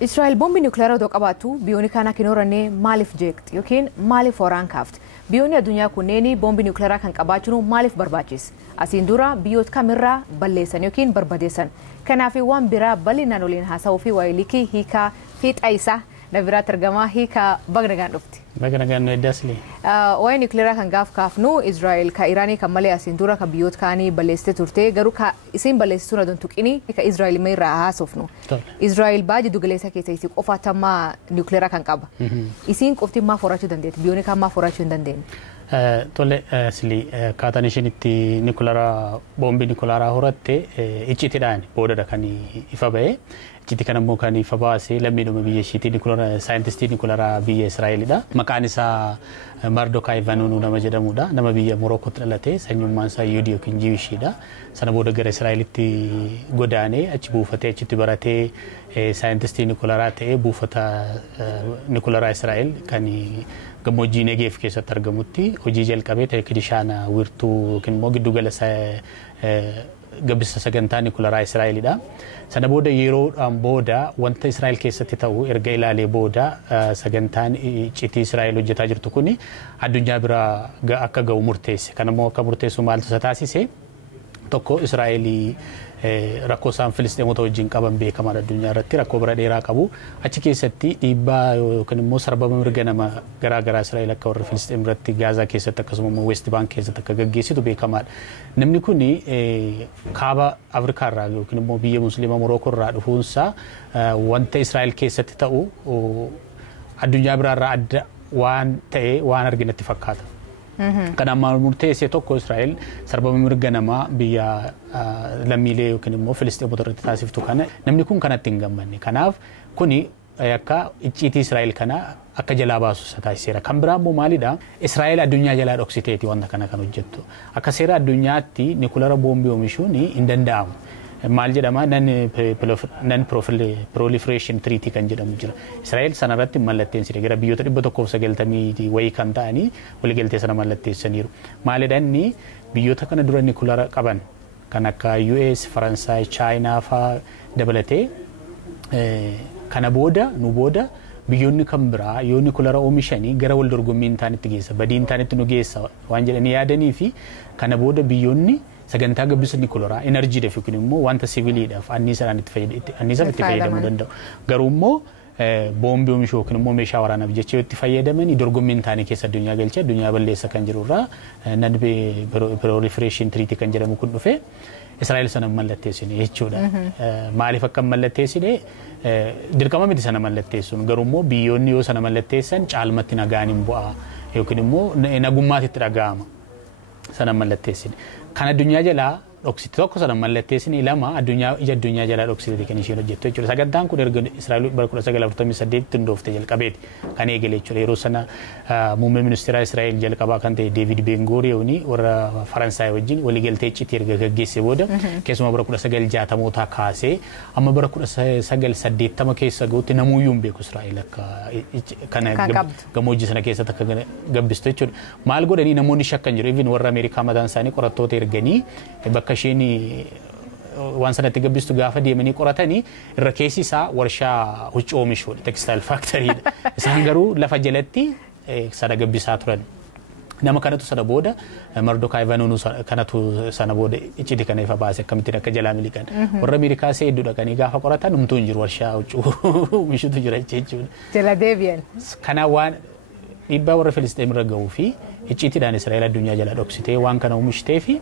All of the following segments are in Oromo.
Israa'el boombii niwukileeraa otoo qabaattu biyyoonni kana kinoorannee maaliif jeeqxi yookiin maaliif waraana kaafti? Biyyoonni addunyaa kunneen boombii niwukileeraa kan qabaachuun maaliif barbaachisa? Asiin dura biyyoota kamirraa balleessan yookiin barbadeessan? Kanaaf waan biraa bal'inaan waliin haasa'uu fi waa'ee liikii hiikaa fiixa isaa na biraatti argamaa hiikaa bagnagaan dhufti. Bagnagaan nu eddasli. Waa'ee niwukileeraa kan gaaf kaafnu Israa'el ka Iraanii kan malee asiin dura ka biyyoota kaanii balleessitee turte garuu ka isin balleessituun aduun tuqini ka Israa'el irraa haasofnu. Israa'el baay'ee dugaleessa keessa isii qofaatamaa niwukileeraa kan qaba. Isin qofti maaf horachuu dandeetti? Biyyoonni kaan maaf horachuu hin dandeenye? Tole sili kaataan ishiin itti niwukileeraa boombii niwukileeraa horatte iccitiidhaan boodadha kan ifa ba'e. Icciti kan ammoo kan ifa baase lammiidhuma biyya ishiitii niwukileeraa saayintistii niwukileeraa biyya Israa'elidha. Maqaan isaa Mardokaay Vanunu nama jedhamudha. Nama biyya Morokootti dhalate sanyummaan isaa Yuudii yookiin Jiwishiidha. Sana booda gara Israa'elitti godaanee achi buufatee achitti baratee saayintistii niwukileeraa ta'ee buufata niwukileeraa Israa'el kan gammoojjii Negeef keessatti argamutti hojii jalqabee teeknishaana wiirtuu yookiin immoo giddugala gabbisa sagantaa niwukileeraa Israa'elidha. Sana booda yeroodhaan booda wanta Israa'el keessatti ta'u erga ilaalee booda sagantaan iccitii Israa'el hojjetaa jirtu kuni addunyaa bira akka ga'u murteesse. Kan ammoo akka murteessu maaltu isa taasise? Tokko Israa'elii rakkoo isaan Filisxeemota wajjin qaban beekamaadha addunyaa irratti rakkoo bara dheeraa qabu. Achi keessatti dhiibbaa yookiin immoo sarbama mirga nama garaagaraa Israa'el akka warra Filisxeem irratti Gaazaa keessatti akkasuma immoo West Bank keessatti akka gaggeessitu beekamaadha. Namni kun kaaba Afrikaa irraa yookiin immoo biyya Musliima Morookoo irraa dhufuunsaa wanta Israa'el keessatti ta'u addunyaa biraarraa adda waan ta'e waan arginatti fakkaata. Kan amma murteessee tokko Israa'el sarbama mirga namaa biyya lammiilee yookiin immoo Filisxeemota irratti taasiftu kana namni kun kanatti hin gammanne. Kanaaf kuni akka icciitii Israa'el kana akka jalaa baasu isa taasiseera. Kan biraa immoo maalidha? Israa'el addunyaa jalaa dhoksiteeti wanta kana kan hojjettu. Akka seera addunyaatti niwukileeraa boombii oomishuun hin danda'amu. Maal jedhama non proliferation treaty kan jedhamu jira. Israa'el sanarratti mallatteessite gara biyyoota 190 wayii kan ta'anii waliigaltee sana mallatteessaniiru. Maalidha inni biyyoota kana dura niwukileeraa qaban kan akka US, Faransaay, Chaayinaa fa'aa dabalatee kana booda nu booda biyyoonni kan biraa yoo niwukileeraa oomishanii gara wal dorgommii hin taanetti geessa badii hin taanetti nu geessa waan jedhanii yaadanii fi kana booda biyyoonni sagantaa gabbisa niwukileeraa enerjiidhaaf yookiin immoo wanta siviiliidhaaf anniisaan itti fayyadamuu danda'u. Garuu immoo boombii oomishuu yookiin immoo meeshaa waraanaaf jecha itti fayyadamanii dorgommii hin taane keessa addunyaa galchee addunyaa balleessa kan jirurraa non proliferation treaty kan jedhamu kun dhufe Israa'el sana mallatteessine jechuudha. Maaliif akka mallatteessine dirqama miti sana mallatteessuun garuu immoo biyyoonni yoo sana mallatteessan caalmatti nagaan hin bu'aa yookiin immoo nagummaatti itti dhaga'ama. Sana mallatteessine. Kan addunyaa jalaa dhoksite tokko sana mallatteessine lama ija addunyaa jalaa dhoksite kan isheen hojjettu jechuudha. Sagantaan kun erga Israa'el bara 1948 hundoofte jalqabeeti kan eegale jechuudha. Yeroo sana muummee ministeera Israa'el jalqabaa kan ta'e David Ben-Gurion warra Faransaay wajjin waliigaltee iccitii erga gaggeesse booda keessumaa bara 1960mootaa kaasee amma bara 1980 keessa ga'utti namuuyyuu hin beeku Israa'el akka kana gammoojjii sana keessatti akka gabbistu jechuudha. Maal godhanii namoonni shakkan jiru even warra Ameerikaa mataan isaanii qorattoota erganii bakka isheen waan sanatti gabbistu gaafa deemanii qoratanii irra keessi isaa warshaa huccuu oomishuudha textile factoryidha. Isaan garuu lafa jalatti sana gabbisaa turan. Nama kanatu sana booda Mardokaay Vanunu kanatu sana booda iccitii kana ifa baase akkamittiin akka jalaa miliqan. Warra Ameerikaa hedduu dhaqanii gaafa qoratan humtuu hin jiru warshaa huccuu oomishutu jira jechuudha. Jala deebi'an. Kana waan dhiibbaa warra Filisxeem irra ga'uu fi iccitiidhaan Israa'el addunyaa jalaa dhoksitee waan kana oomishtee fi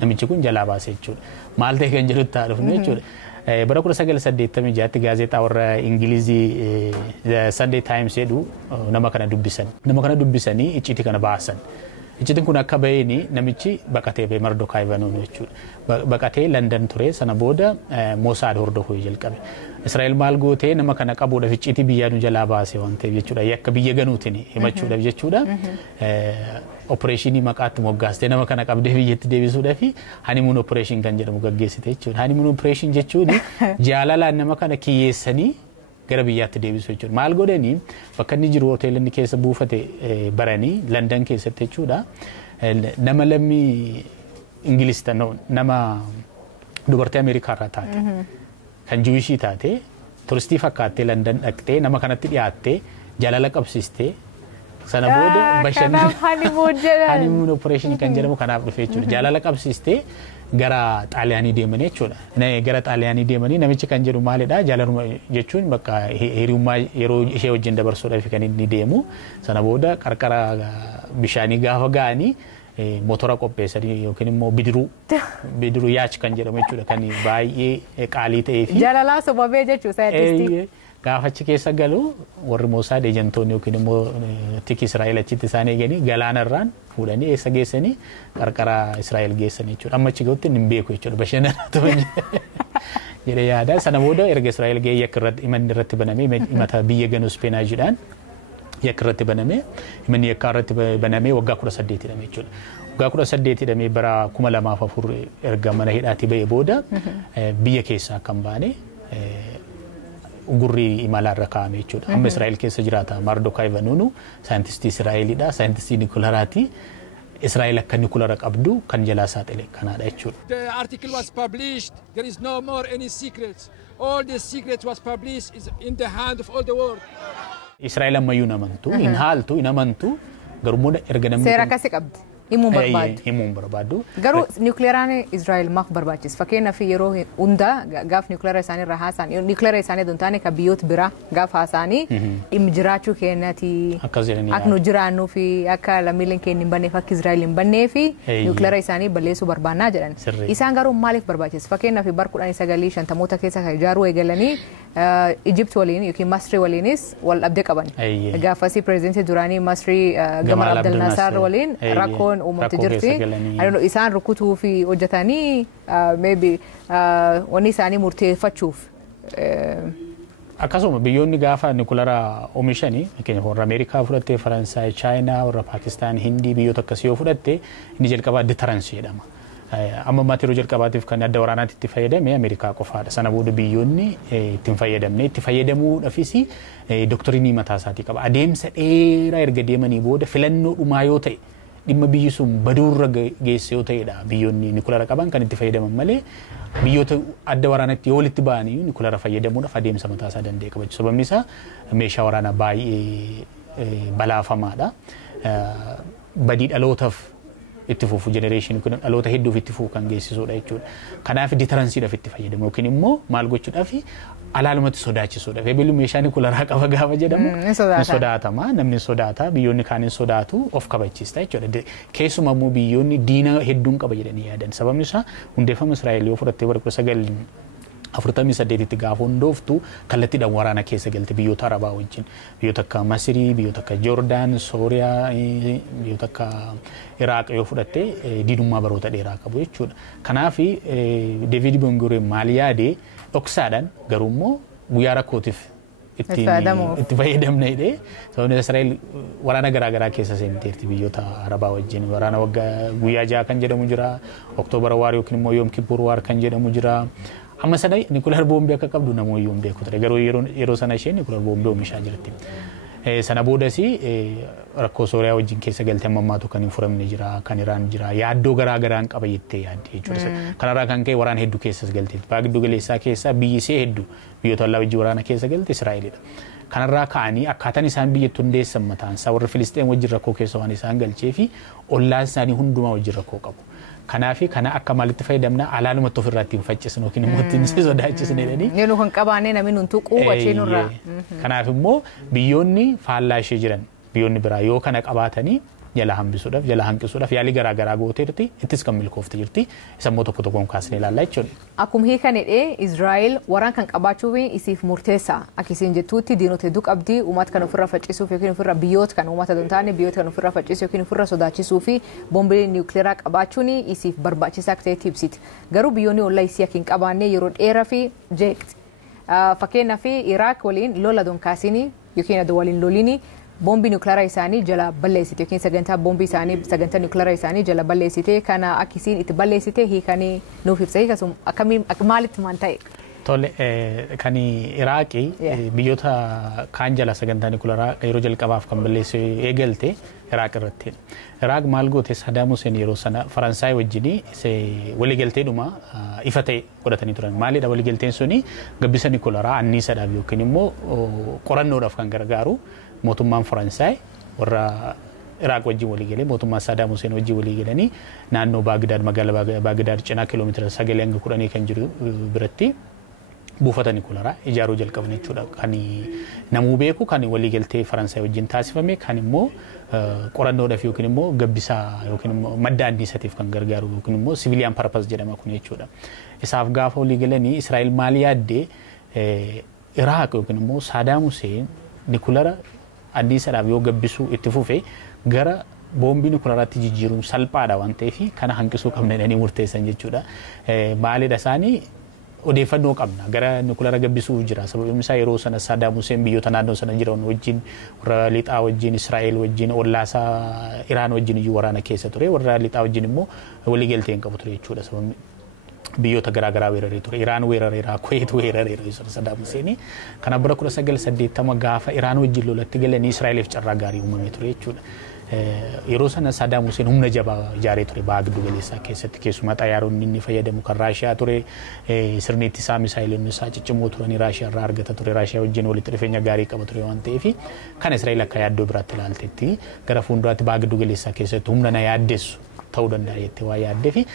namichi kun jalaa baase jechuudha. Maal ta'e kan jedhutti haa dhufnu jechuudha. Bara 1986tti gaazexaa warra Ingilizii Sunday Times jedhu nama kana dubbisan. Nama kana dubbisanii iccitii kana baasan. Iccitiin kun akka ba'een namichi baqatee ba'e Mardokaay Vanunu jechuudha. Baqatee London ture sana booda Mossad hordofuu jalqabe. Israa'el maal gootee nama kana qabuudhaaf iccitii biyyaa nu jalaa baase waan ta'eef jechuudha. Yakka biyya ganuutiin himachuudhaaf jechuudha. Opereeshinii maqaatti moggaastee nama kana qabdee biyyatti deebisuudhaaf honeymoon operation kan jedhamu gaggeessite jechuudha. Honeymoon operation jechuun jaalalaan nama kana kiyyeessanii gara biyyaatti deebisuu jechuudha. Maal godhanii bakka inni jiru hoteelonni keessa buufate baranii London keessatti jechuudha. Nama lammii Ingiliis nama dubartii Ameerikaa irraa taate kan Jiwishii taate turistii fakkaattee London dhaqxee nama kanatti dhiyaattee jaalala qabsiistee sana booda bashannana honeymoon operation kan jedhamu kanaaf dhufee jechuudha. Jaalala qabsiistee gara Xaaliyaanii deemanii jechuudha. Gara Xaaliyaanii deemanii namichi kan jedhu maalidha jaalaluma jechuun bakka hiriyummaa yeroo ishee wajjin dabarsuudhaaf kan inni deemu sana booda qarqara bishaanii gaafa ga'anii motora qopheessanii yookiin immoo bidiruu yaach kan jedhamu jechuudha kan baay'ee qaalii ta'ee fi jaalalaa sobamee jechuudha saayintistii. Gaafa achi keessa galu warri Mossad ejantoonni yookiin immoo tikii Israa'el achitti isaan eeganii galaanarraan fuudhanii eessa geessanii qarqara Israa'el geessanii jechuudha. Amma achi ga'utti hin beeku jechuudha bashannanaa ta'u jedhee yaada. Sana booda erga Israa'el ga'ee yakka imanni irratti banamee himata biyya ganuu Speenaajiidhaan yakka irratti banamee imanni yakka irratti banamee waggaa 18 hidhame jechuudha. Waggaa 18 hidhamee bara 2004 erga mana hidhaatii ba'ee booda biyya keessaa kan baane gurri imalarra kaa'ame jechuudha. Amma Israa'el keessa jiraata Mardokai Vanunu saayintistii Israa'elidha. Saayintistii Nikularaati. Israa'el akka Nikulara qabdu kan jalaa saaxile kanaadha jechuudha. The article was published. There is no more any secrets. All the secrets was published is in the hand of all the world. Israa'el ammayyuu namantu hin haaltu hin amantu garuu erga namni seera akkasii qabdi. Himuun barbaadu. Garuu niwukileeraan Israa'el maaf barbaachisa? Fakkeenyaaf yeroo hunda gaaf niwukileera isaanii irraa haasa'an niwukileera isaanii osoo hin taane kan biyyoota biraa gaaf haasa'anii dhimmi jiraachuu keenyati akka nu jiraannuu fi akka lammiileen keenya hin banneef akka Israa'el hin bannee fi niwukileera isaanii balleessuu barbaannaa jedhan. Isaan garuu maaliif barbaachisa? Fakkeenyaaf bara 1950moota keessa kan ijaaruu eegalanii Egypt waliin yookiin Masrii waliinis wal dhabdee qaban. Gaafasii pireezidantii duraanii Masrii Gamal Abdel Nasser waliin rakkoo uumamte jirti. Isaan rukutuu fi hojjetanii maybe wanni isaanii murteeffachuuf. Akkasuma biyyoonni gaafa niwukileera oomishanii fakkeenyaaf warra Ameerikaa fudhattee Faransaay, Chaayinaa, warra Paakistaan, Hindii biyyoota akkasii yoo fudhatte inni jalqabaa deterrence jedhama. Amma ammaatti yeroo jalqabaatiif kan adda waraanaatti itti fayyadame Ameerikaa qofaadha. Sana booda biyyoonni ittiin fayyadamne itti fayyadamuudhaafis doktoriinii mataa isaatii qaba. Adeemsa dheeraa erga deemanii booda filannoo dhumaa yoo ta'e dhimma biyyi sun baduurra geesse yoo ta'edha biyyoonni niwukileera qaban kan itti fayyadaman malee biyyoota adda waraanaatti yoo walitti ba'anii niwukileera fayyadamuudhaaf adeemsa mataa isaa danda'e qabachu. Sababni isaa meeshaa waraanaa baay'ee balaafamaadha. Badii dhalootaaf itti fufu generation kun dhaloota hedduuf itti fufu kan geessisuudha jechuudha. Kanaaf deterransiidhaaf itti fayyadamu yookiin immoo maal gochuudhaaf alaalumatti sodaachisuudhaaf. Eebilu meeshaa niwukileeraa qaba gaafa jedhamu ni sodaatama. Namni sodaata biyyoonni kaan hin sodaatu of kabachiista jechuudha. Keessumaa immoo biyyoonni diina hedduun qaba jedhanii yaadan. Sababni isaa hundeeffama Israa'el yoo fudhattee bara 1948tti gaafa hundooftu kallattiidhaan waraana keessa galte biyyoota Arabaa wajjin. Biyyoota akka Masirii, biyyoota akka Joordaan, Sooriyaa, biyyoota akka Iraaq yoo fudhatte diinummaa baroota dheeraa qabu jechuudha. Kanaaf David Ben-Gurion maal yaade dhoksaadhaan garuu immoo guyyaa rakkootiif itti fayyadamne jedhee sababni Israa'el waraana garaagaraa keessa seenteerti biyyoota Arabaa wajjin waraana waggaa guyyaa 6 kan jedhamu jira Oktoobara waar yookiin immoo Yoom Kippur waar kan jedhamu jira. Amma sana niwukileer boombii akka qabdu namooyyuu hin beeku ture garuu yeroo sana isheen niwukileer boombii oomishaa jirti. Sana boodas rakkoo Sooriyaa wajjin keessa galtee ammaatu kan hin furamne jira kan Iraan jira yaaddoo garaagaraan qaba jettee yaadde jechuudha. Kanarraa kan ka'e waraana hedduu keessas galteetti. Baha giddu galeessaa keessaa biyyi ishee hedduu biyyoota allaa wajjin waraana keessa galte Israa'elidha. Kanarraa ka'anii akkaataan isaan biyyattii hundeessan mataan isaa warri Filisxeen wajjin rakkoo keessa waan isaan galchee fi ollaan isaanii hundumaa wajjin rakkoo qabu. Kanaaf kana akka maalitti fayyadamna alaalumatti ofirraa ittiin faccisnu yookiin immoo ittiin sodaachisne jedhanii. Yoo kan qabaanne namni nuti quubachee nurraa. Kanaaf immoo biyyoonni faallaa ishee jiran biyyoonni biraa yoo kana qabaatanii jala hambisuudhaaf jala hanqisuudhaaf yaalii garaagaraa gooteerti ittis kan milkoofte jirti isa immoo tokko tokkoon kaasnee ilaallaa jechuudha. Akkuma hiikan hidhee Israa'el waraan kan qabaachuuf isiif murteessaa akkasiin jettuutti diinota hedduu qabdi uummata kan ofirraa faccisuuf yookiin ofirraa biyyoota kan uummata hin taane biyyoota kan ofirraa faccisu yookiin ofirraa sodaachisuu fi boombii niwukileeraa qabaachuun isiif barbaachisaa akka ta'e ibsiti. Garuu biyyoonni ollaa isii akka hin qabaanne yeroo dheeraa fi jeeqti. Fakkeenyaaf Iraaq waliin lola donkaasini yookiin adda waliin lolini boombii niwukileeraa isaanii jala balleessite yookiin sagantaa boombii isaanii sagantaa niwukileeraa isaanii jala balleessite kana akkasiin itti balleessite hiikanii nuuf ibsa hiikasum akkamiin maalitti maan ta'e. Tole kan Iraaqii biyyoota kaan jala sagantaa nukleeraa yeroo jalqabaaf kan balleessee eegalte Iraaq irratti. Iraaq maal goote Saddam Hussein yeroo sana Faransaay wajjin waliigalteedhuma ifa ta'e godhatanii turan. Maalidha waliigalteen suni gabbisa nukleeraa anniisaadhaaf yookiin immoo qorannoodhaaf kan gargaaru mootummaan Faransaay warra Iraaq wajjin waliigalee mootummaa Saddam Hussein wajjin waliigalanii naannoo Baagdaad magaalaa Baagdaad cinaa kiiloomeetira 9 hanga 10 kan jiru biratti buufata nukleeraa ijaaruu jalqaban jechuudha. Kan namuu beeku kan waliigaltee Faransaay wajjin taasifame kan immoo qorannoodhaaf yookiin immoo gabbisaa yookiin immoo madda anniisaatiif kan gargaaru yookiin immoo civilian purpose jedhama kun jechuudha. Isaaf gaafa waliigalanii Israa'el maal yaaddee Iraaq yookiin immoo Saddam Hussein nukleera anniisaadhaaf yoo gabbisuu itti fufe gara boombii nukleeraatti jijjiiruun salphaadha waan ta'eef kana hanqisuu qabna jedhanii murteessan jechuudha. Maalidha isaanii odeeffannoo qabna gara nukleera gabbisuu jira sababni isaa yeroo sana Saddam Hussein biyyoota naannoo sana jiran wajjin warra lixaa wajjin Israa'el wajjin ollaasaa Iraan wajjin iyyuu waraana keessa ture warra lixaa wajjin immoo waliigaltee hin qabu ture jechuudha sababni biyyoota garaagaraa weeraree ture Iraan weerareera Kuwait weerareera Saddam Hussein kana bara 1980 gaafa Iraan wajjin lolatti galanii Israa'eliif carraa gaarii uumamee ture jechuudha. Yeroo sana Saddam Hussein humna jabaa ijaaree ture baha giddu galeessaa keessatti keessumaa xayyaaronni inni fayyadamu kan Raashiyaa ture sirni ittisaa misaayilonni isaa ciccimoo turanii Raashiyaa irraa argata ture Raashiyaa wajjin walitti dhufeenya gaarii qaba ture waan ta'eef kan Israa'el akka yaaddoo biraatti ilaaltetti gara fuulduraatti baha giddu galeessaa keessatti humna na yaaddessu ta'uu danda'a jettee waa yaaddee fi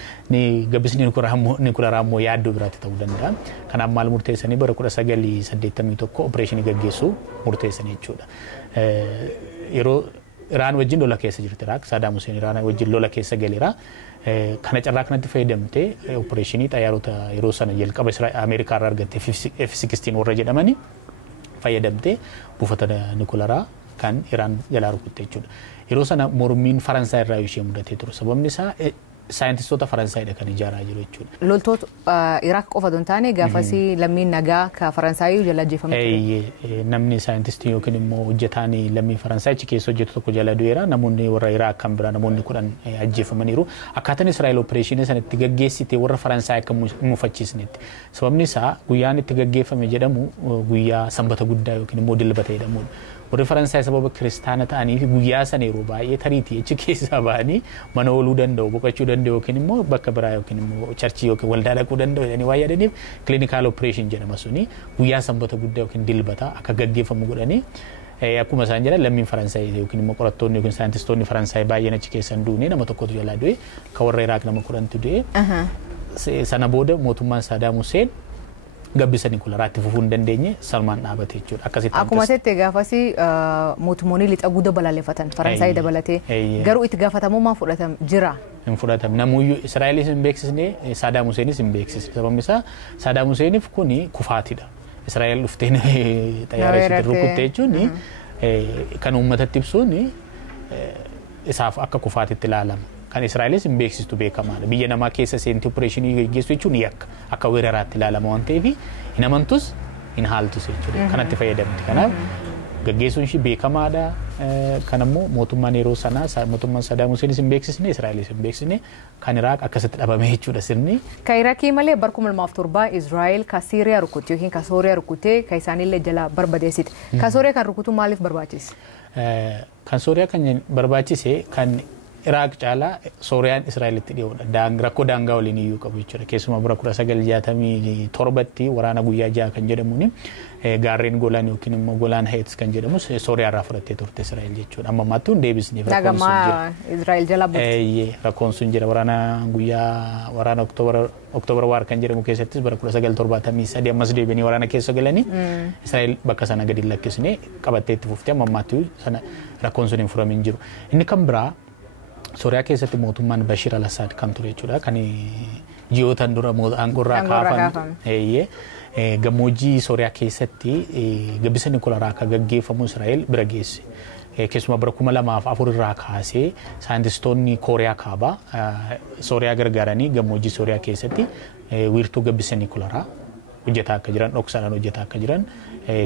gabbisni nukleeraa immoo yaaddoo biraatti ta'uu danda'a. Kanaaf maal murteessanii bara 1981 opereeshinii gaggeessuu murteessanii jechuudha. Yeroo Iraan wajjin lola keessa jirti Iraaq Saddam Hussein Iraan wajjin lola keessa galeera. Kana carraa kanatti fayyadamtee opereeshinii xayyaarota yeroo sana jalqaba Ameerikaa irraa argatte F-16 warra jedhamanii fayyadamtee buufata nukleeraa kan Iraan jalaa rukutte jechuudha. Yeroo sana mormiin Faransaay irraa ishee mudatee ture. Sababni isaa saayintistoota Faransaayidha kan ijaaraa jiru jechuudha. Loltoota Iraaq qofa osoo hin taane gaafasii lammiin nagaa ka Faransaayii jala ajjeefamee ture. Namni saayintistii yookiin immoo hojjetaan lammii Faransaay achi keessa hojjetu tokko jala du'eera. Namoonni warra Iraaq kan biraa namoonni 10 ajjeefamaniiru. Akkaataan Israa'el opereeshinii sanatti gaggeessite warra Faransaay akka mufachiisnetti. Sababni isaa guyyaan itti gaggeeffame jedhamu guyyaa sanbata guddaa yookiin immoo dilbata jedhamudha. Warri Faransaay sababa kiristaana ta'aniif guyyaa sana yeroo baay'ee tariitii achi keessaa ba'anii mana ooluu danda'u boqochuu danda'u yookiin immoo bakka biraa yookiin immoo charchii yookiin waldaa dhaquu danda'u jedhanii waa yaadaniif clinical operation jedhama suni guyyaa sanbata guddaa yookiin dilbata akka gaggeeffamu godhanii akkuma isaan jedhan lammiin Faransaay yookiin immoo qorattoonni yookiin saayintistoonni Faransaay baay'een achi keessan duune nama tokkotu jalaa du'e kan warra Iraaq nama 10tu du'e. Sana booda mootummaan Saddam Hussein gabbisa nukleeraatti fufuu hin dandeenye salmaan dhaabate jechuudha. Akkasitti akkuma settee gaafasii mootummoonni lixa guddaa balaaleffatan Faransaay dabalatee garuu itti gaafatamummaa fudhatam jira. Hin fudhatam namuyyuu Israa'elis hin beeksisne Saddam Husseinis hin beeksisne sababni isaa Saddam Husseiniif kuni kufaatidha. Israa'el dhuftee xayyaara isitti rukutte jechuun kan uummatatti ibsuun isaaf akka kufaatitti ilaalama. Kan Israa'elis hin beeksistu beekamaadha. Biyya namaa keessa seenti opereeshinii gaggeessu jechuun yakka akka weeraraatti ilaalama waan ta'eef hin amantus hin haaltus jechuudha. Kanatti fayyadamti. Kanaaf gaggeessuun ishii beekamaadha. Kan ammoo mootummaan yeroo sanaa mootummaan Saddam Hussein hin beeksisne Israa'elis hin beeksisne kan Iraaq akkasitti dhabame jechuudha sirni. Ka Iraaqii malee bara 2007 Israa'el ka Siiriyaa rukutte yookiin ka Sooriyaa rukutte ka isaanillee jala barbadeessite. Ka Sooriyaa kan rukutu maaliif barbaachise? Kan Sooriyaa kan barbaachise kan Iraaq caalaa Sooriyaan Israa'elitti dhiyoodha. Rakkoo daangaa waliin iyyuu qabu jechuudha. Keessumaa bara 1967tti waraana guyyaa 6 kan jedhamuun gaarreen Golaan yookiin immoo Golaan Heights kan jedhamu Sooriyaa irraa fudhattee turte Israa'el jechuudha. Amma ammaatti hin deebisneef rakkoon sun jira. Israa'el jala buute. Rakkoon sun jira. Waraana Oktoobar Waar kan jedhamu keessattis bara 1973 ammas deebianii waraana keessa galanii Israa'el bakka sana gadi lakkisnee qabattee itti fuftee amma ammaatti sana rakkoon sun hin furamin jiru. Inni kan biraa Sooriyaa keessatti mootummaan Bashir al-Assad kan ture jechuudha. Kan ji'ootan dura aangorraa kaafan gammoojjii Sooriyaa keessatti gabbisa nukleeraa akka gaggeeffamu Israa'el bira geesse. Keessumaa bara 2004 irraa kaasee saayintistoonni Kooriyaa kaabaa Sooriyaa gargaaranii gammoojjii Sooriyaa keessatti wiirtuu gabbisa nukleeraa hojjetaa akka jiran dhoksanaan hojjetaa akka jiran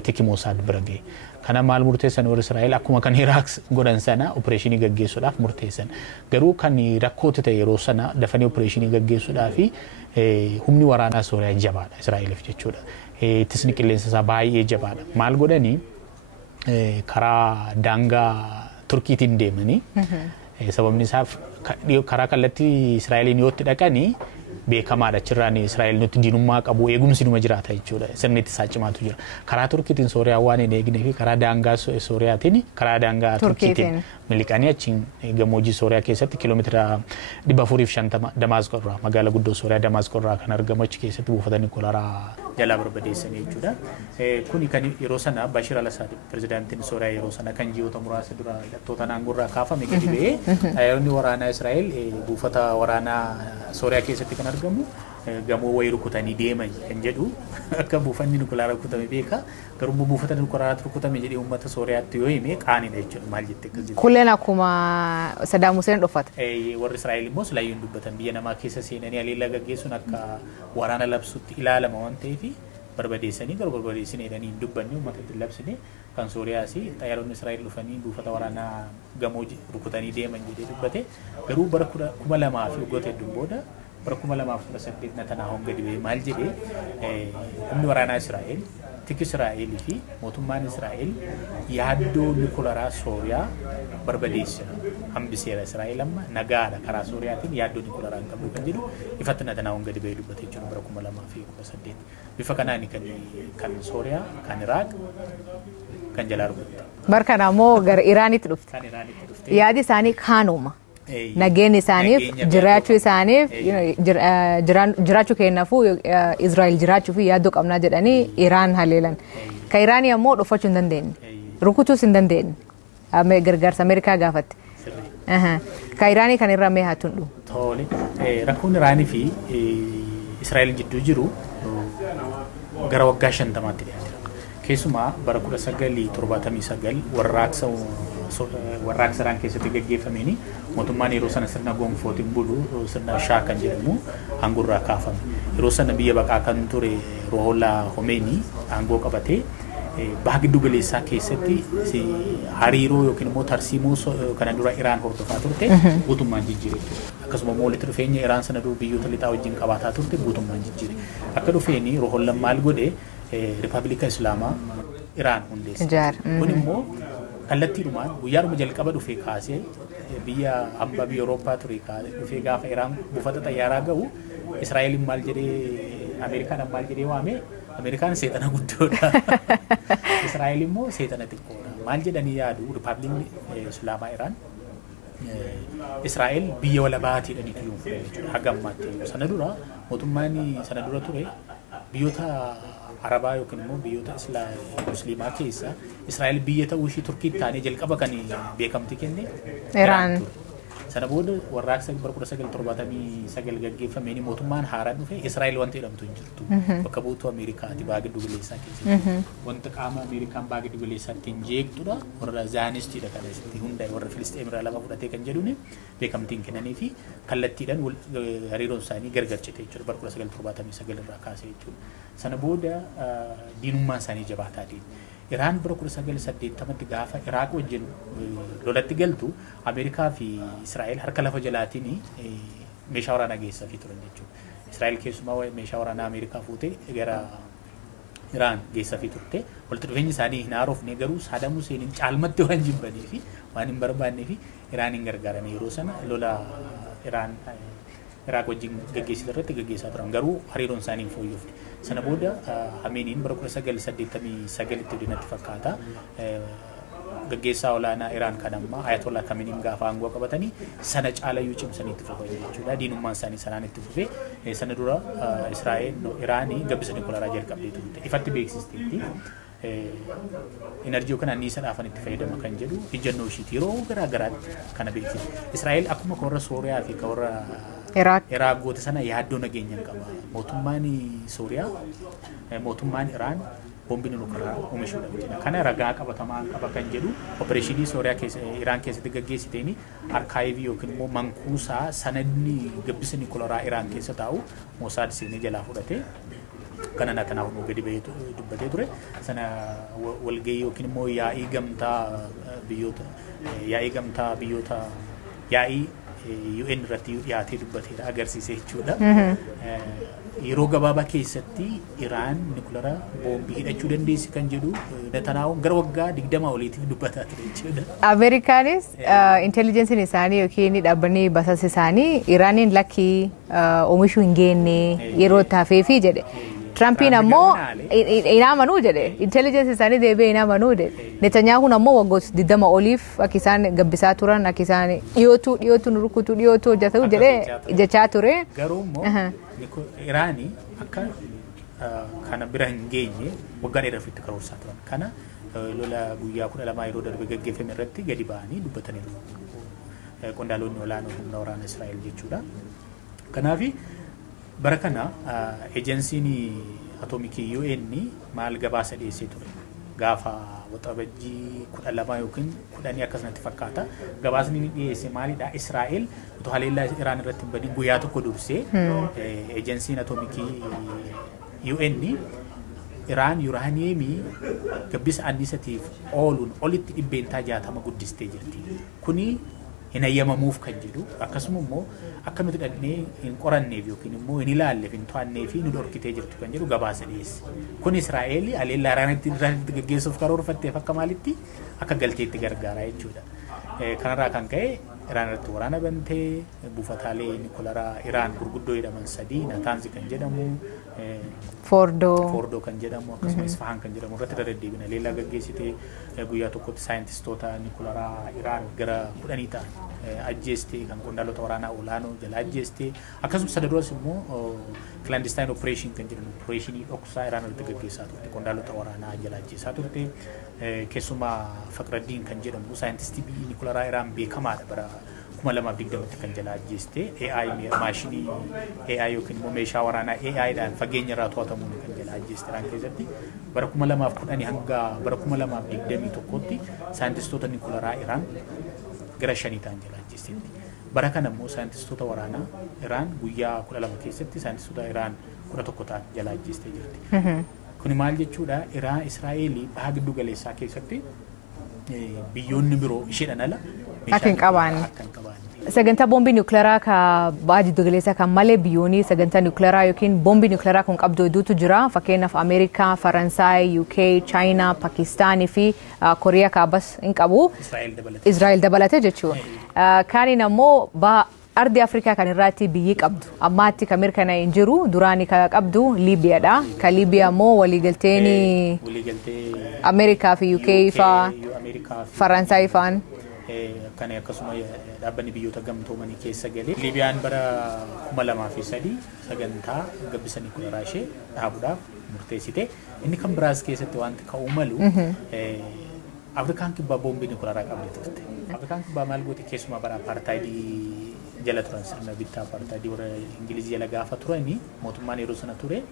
tiki Mosaad bira ga'e. Kana maal murteessan warri Israa'el akkuma kan Iraaq godhan sana opereeshinii gaggeessuudhaaf murteessan. Garuu kan rakkootti ta'e yeroo sana dafanii opereeshinii gaggeessuudhaaf humni waraanaa Sooriyaa jabaadha Israa'eliif jechuudha. Ittisni qilleensa isaa baay'ee jabaadha. Maal godhanii karaa daangaa Turkiitiin deemanii sababni isaaf karaa kallattii Israa'eliin yootti dhaqanii beekamaadha achirraan Israa'el nutti diinummaa qabu eegumsi numa jiraata jechuudha. Sirni ittisaa cimaatu jira. Karaa Turkiitiin Sooriyaa waan hin eegne fi karaa daangaa Sooriyaatiin karaa daangaa Turkiitiin miliqanii achiin gammoojjii Sooriyaa keessatti kiiloomeetira 450 Damaasqoo irraa magaalaa guddoo Sooriyaa Damaasqoo irraa kan argamu achi keessatti buufatanii kolaaraa jalaa barbadeessanii jechuudha. Kuni kan yeroo sana Bashir al-Assad pirezidaantiin Sooriyaa yeroo sana kan ji'oota muraasa dura hidhattoota naannoo irraa kaafame gadi ba'ee xayyaaronni waraanaa Israa'el buufata waraanaa Sooriyaa keessatti kan argamu gamoo wayii rukutanii deeman kan jedhu akka buufanni nukulaaraa rukutame beeka garuu buufata nukulaaraa rukutame jedhee uummata Sooriyaatti yoo hime qaaniidha jechuudha maal jettee akkasii. Kulleen akkuma Sadaam Huseen dhufata. Warri Israa'el immoo silaayyuun dubbatan biyya namaa keessa seenanii haleellaa gaggeessuun akka waraana labsuutti ilaalama waan ta'eef barbadeessanii garuu barbadeessanii jedhanii hin dubbanne uummata itti labsine kan Sooriyaas xayyaaronni Israa'el dhufanii buufata waraanaa gamoo rukutanii deeman jedhee dubbate garuu bara 2000 fi waggoota hedduun booda bara 2018 Netanyaahuun gadi ba'ee maal jedhee humni waraanaa Israa'el tiki Israa'elii fi mootummaan Israa'el yaaddoo nukulaaraa Sooriyaa barbadeessina hambiseera Israa'el amma nagaadha karaa Sooriyaatiin yaaddoo nukulaaraa hin qabu kan jedhu ifatti Netanyaahuun gadi ba'ee dubbate jechuudha bara 2018 bifa kanaan kan Sooriyaa kan Iraaq kan jalaa rukutte. Barkana immoo gara Iraanitti dhufte. Yaadi isaanii kaanuma. Nageenya isaaniif jiraachuu isaaniif jiraachuu kennaafuu Israa'el jiraachuu fi yaaddoo qabnaa jedhanii Iraan haleelan. Ka Iraanii ammoo dhufachuu hin dandeenye. Rukutuus hin dandeenye. Gargaarsa Ameerikaa gaafatti. Ka Iraanii kan irraa mee haatuun dhufu. Tole rakkoon Iraanii fi Israa'el jidduu jiru gara waggaa 50tti dhiyaate. Keessumaa bara 1979 warraaqsa Iraan keessatti gaggeeffameen mootummaan yeroo sana sirna gonfootiin bulu sirna Shah kan jedhamu aangorraa kaafame. Yeroo sana biyya baqaa kan ture Ruhollah Khomeini aangoo qabatee baha giddu galeessaa keessatti hariiroo yookiin immoo tarsiimoo kana dura Iraan hordofaa turte guutummaan jijjiire. Akkasuma immoo walitti dhufeenya Iraan sana dura biyyoota lixaa wajjin qabaataa turte guutummaan jijjiire. Akka dhufeeni Ruhollah maal godhe Ripaabilika Islaamaa Iraan hundeesse. Kun immoo kallattiidhumaan guyyaadhuma jalqaba dhufee kaasee biyya hamba biyya Awurooppaa ture dhufee gaafa Iraan buufata xayyaaraa ga'u Israa'eliin maal jedhee Ameerikaan maal jedhee waame Ameerikaan seexana guddoodha. Israa'el immoo seexana xiqqoodha. Maal jedhanii yaadu Ripaabilikni Islaamaa Iraan Israa'el biyya walabaatiidhaan itti yuunfudha jechuudha haga ammaatti. Sana dura mootummaan sana dura ture biyyoota Arabaa yookiin immoo biyyoota Musliimaa keessa Israa'el biyya ta'uu ishii Turkiitti taanee jalqaba kan beekamti kenne Iraan. Sana booda warraaqsa bara 1979 gaggeeffameen mootummaan haaraan dhufe Israa'el wanta jedhamtu hin jirtu. Bakka buutuu Ameerikaati baha giddu galeessaa keessatti. Wanta qaama Ameerikaan baha giddu galeessaatti hin jeeqxudha warra Zaayonistiidha kan asitti hundaa'e warra Filisxeem irraa lafa fudhatee kan jedhuun beekamtiin kennanii fi kallattiidhaan hariiroon isaanii gargar cite jechuudha bara 1979 irraa kaasee jechuudha. Sana booda diinummaan isaanii jabaataa deeme. Iraan bara 1980tti gaafa Iraaq wajjin lolatti galtu Ameerikaa fi Israa'el harka lafa jalaatiin meeshaa waraanaa geessafii turan jechuudha. Israa'el keessumaa meeshaa waraanaa Ameerikaa fuutee gara Iraan geessafii turte. Walitti dhufeenyi isaanii hin haarofne garuu Saddam Hussein caalmatti waan jibbanii fi waan hin barbaannee fi Iraan hin gargaaran yeroo sana lola Iraan Iraaq wajjin gaggeessitu irratti gaggeessaa turan garuu hariiroon isaanii hin fooyyofne. Sana booda Hameeniin bara 1989tti dinatti fakkaata gaggeessaa olaanaa Iraan kan amma Ayatollah Khameneiin gaafa aangoo qabatanii sana caalayyuu cimsanii itti fufan jechuudha. Diinummaan isaanii sanaan itti fufee sana dura Israa'el Iraanii gabbisa nukulaaraa jalqabdee turte ifatti beeksisteetti. Enerjii yookaan anniisaa dhaafan itti fayyadama kan jedhu ijannoo ishiiti yeroo garaa garaatti kana beeksise. Israa'el akkuma warra Sooriyaa fi warra Iraaq goota sana yaaddoo nageenya qaba. Mootummaan Sooriyaa mootummaan Iraan boombii nukulaaraa oomishuudhaaf jedha. Kana ragaa qabatamaa qaba kan jedhu opereeshinii Sooriyaa keessa Iraan keessatti gaggeessiteeni arkaayivii yookiin immoo mankuusaa sanadni gabbisa nukulaaraa Iraan keessa taa'u Mosaad seenee jalaa fudhatee kana Netanyaahuun gadi ba'ee dubbatee ture. Sana walgahii yookiin immoo yaa'ii gamtaa biyyoota yaa'ii UN irratti dhiyaatee dubbateera agarsiisee jechuudha. Yeroo gabaabaa keessatti Iraan nukleera boombii hidhachuu dandeessi kan jedhu Netanyaahuun gara waggaa 20 oliitiif dubbataa ture jechuudha. Ameerikaanis intelligensiin isaanii yookiin dhaabbanni basaasa isaanii Iraaniin lakkii oomishuu hin geenye yeroo taafeefi jedhe. Trumpiin ammoo hin amanuu jedhe. Intelligensi isaanii deebi'ee hin amanuu jedhe. Netanyaahuun ammoo waggoota 20 oliif akka isaan gabbisaa turan akka isaan dhiyootu nu rukutu dhiyootu hojjetu jedhee jechaa ture. Garuu immoo Iraanii akka kana bira hin geenye waggaa dheeraaf itti karoorsaa turan. Kana lola guyyaa 12 yeroo darbe gaggeeffame irratti gadi ba'anii dubbataniiru. Qondaalonni olaanoo humna waraana Israa'el jechuudha. Kanaaf bara kana ejensiin atoomikii UN maal gabaasa dhiyeessee ture. Gaafa waxabajjii 12 yookiin 10 akkasumatti fakkaata. Gabaasni dhiyeesse maalidha? Israa'el utoo haleellaa Iraan irratti hin badin guyyaa tokko dursee ejensiin atoomikii UN Iraan yuraaniyeemii gabbisa anniisatiif ooluun olitti 60% guddistee jirti. Kuni hin ayyamamuuf kan jedhu akkasuma immoo akka nuti dhaqnee hin qoranneef yookiin immoo hin ilaalleef hin to'anneef nu dhorkitee jirtu kan jedhu gabaasa dhiyeesse. Kun Israa'eel haleellaa Iraanitti gaggeessuuf karoorfatteef akka maalitti akka galteetti gargaara jechuudha. Kanarraa kan ka'e Iraan irratti waraana bantee buufataalee nukleeraa Iraan gurguddoo jedhaman 3 Natanz kan jedhamu Fordo kan jedhamu akkasumas Isfahan kan jedhamu irratti deddeebina haleellaa gaggeessitee guyyaa tokkotti saayintistoota nukleeraa Iraan gara 10 ta'an ajjeestee kan qondaalota waraanaa olaanoo jala ajjeestee akkasumas sadadoos immoo clandestine operation kan jedhamu operation dhoksaa Iraan irratti gaggeessaa turte qondaalota waraanaa jala ajjeessaa turte keessumaa Faqraddiin kan jedhamu saayintistii biyyi nukleeraa Iraan beekamaadha bara 2020 kan jala ajjeestee AI maashinii AI yookiin immoo meeshaa waraanaa AI dhaan fageenya irraa to'atamuun kan jala ajjeeste Iraan keessatti bara 2010 hanga bara 2021tti saayintistoota nukleeraa Iraan gara 5 ta'an jala ajjeesteetti. Bara kana immoo saayintistoota waraanaa Iraan guyyaa 12 keessatti saayintistoota Iraan 11 ta'an jala ajjeestee jirti. Kuni maal jechuudha? Israa'eel baha giddu galeessaa keessatti biyyoonni biroo isheedhaan ala akka hin qabaanne. Sagantaa boombii nukleeraa ka baha giddu galeessaa kan malee biyyoonni sagantaa nukleeraa yookiin boombii nukleeraa kun qabdu hedduutu jira. Fakkeenyaaf Ameerikaa, Faransaay, UK, Chaayinaa, Pakistaanii fi Kooriyaa kaabas hin qabu. Israa'el dabalatee jechuudha. Kaaniin ammoo ardi Afrikaa kan irratti biyyi qabdu. Ammaatti kan mirkana hin jiru. Duraanii kan qabdu Liibiyaadha. Kan Liibiyaa immoo waliigalteen Ameerikaa fi UK faa Faransaay faan. Kan akkasuma dhaabbanni biyyoota gamtoomanii keessa galee Liibiyaan bara 2003 sagantaa gabbisa nukleeraa ishee dhaabuudhaaf murteessite. Inni kan biraas keessatti wanti ka'uu malu Afrikaan kibbaa boombii nukleeraa qabdi turte. Afrikaan kibbaa maal goote keessumaa bara apartaayidii jala turan sirna bittaa apartaayidii warra Ingilizii jala gaafa turani mootummaan yeroo sana ture.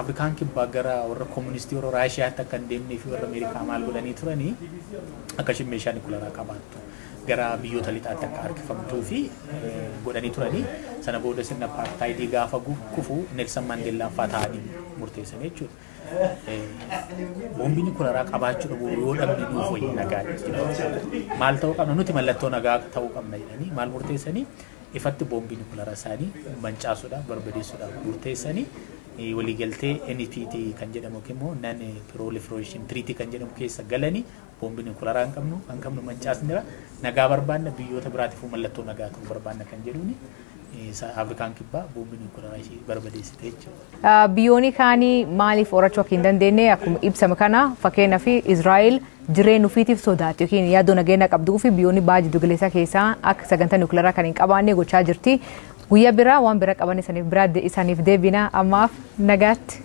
Afrikaan kibbaa gara warra koomunistii warra Raashiyaatti akka hin deemnee fi warra Ameerikaa maal godhanii turanii akkashin meeshaa nukleeraa qabaattu gara biyyoota lixaatti akka harkifamtuu fi godhanii turanii sana booda sirna apartaayidii gaafa kufu Neelsan Maandeellaan fa'aa ta'anii murteessan jechuudha. Boombii nukleeraa qabaachuu dhabu yoo dhabne nuuf wayii nagaadha. Maal ta'uu qabna nuti mallattoo nagaa ta'uu qabna jedhanii maal murteessanii ifatti boombii nukleeraa isaanii mancaasuudhaaf barbadeessuudhaaf murteessanii waliigaltee NPT kan jedhamu immoo non-proliferation treaty kan jedhamu keessa galanii boombii nukleeraa hin qabnu mancaasneera nagaa barbaanna biyyoota biraatiif mallattoo nagaa ta'uu barbaanna kan jedhuuni Afrikaan kibbaa boombii nukleeraa ishee barbadeessite jechuudha. Biyyoonni kaanii maaliif horachuu akka hin dandeenye akkuma ibsame kana fakkeenyaaf Israa'el jireenya ofiitiif sodaatu yookiin yaaddoo nageenya qabduu fi biyyoonni baha giddu galeessaa keessaa akka sagantaa nukleeraa kan hin qabaanne gochaa jirti. Guyyaa biraa waan biraa qaban isaaniif deebina ammaaf nagaatti.